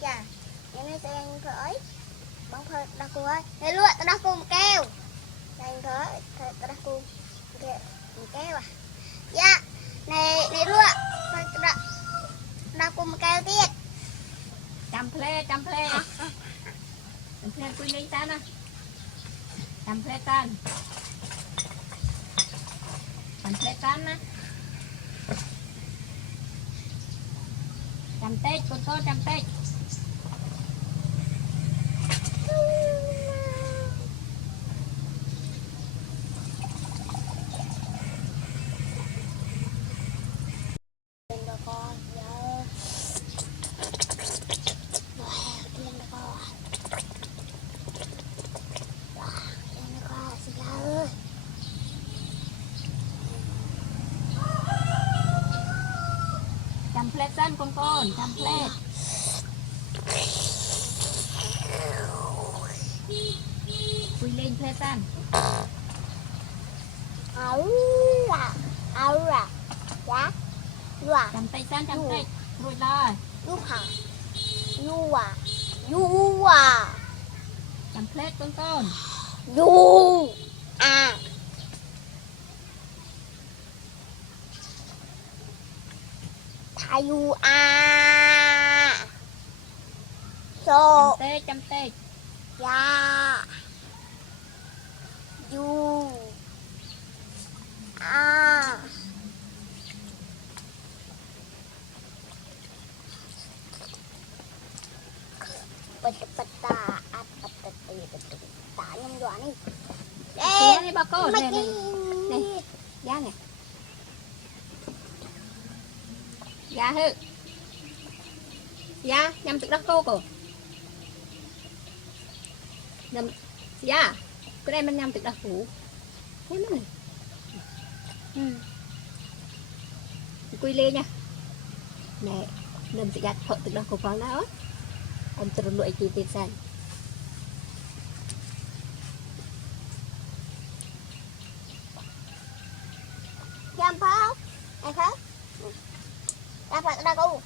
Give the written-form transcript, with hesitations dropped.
Dạ, em sẽ ăn khởi bóng phơi đa cô ơi, để luôn tao đa cô một keo, ăn khởi tao đa cô một keo à, dạ, này luôn, tao đa cô một keo tiết, chăm ple quy lên tan á, chăm ple tan á, chăm tết con chăm tết. chăm ple tan con chăm ple quy lên ple tan dạ, dạ, chăm tay tan chăm tay rồi rồi du hả, du à, chăm ple con du à, thay du à, so chăm tê dạ, du à, bata nhung dọa đi. Ê, này bà cô này này giá này giá hư giá nhằm tự đắc cô nhằm giá cái đây mình nhằm tự đắc phủ thế nó này quy lên nha nè nhằm tự đắc họ tự đắc cổ phong đó ông tự lụi kỳ tiền xanh jam pháo, em pháo, đa phải đa cô.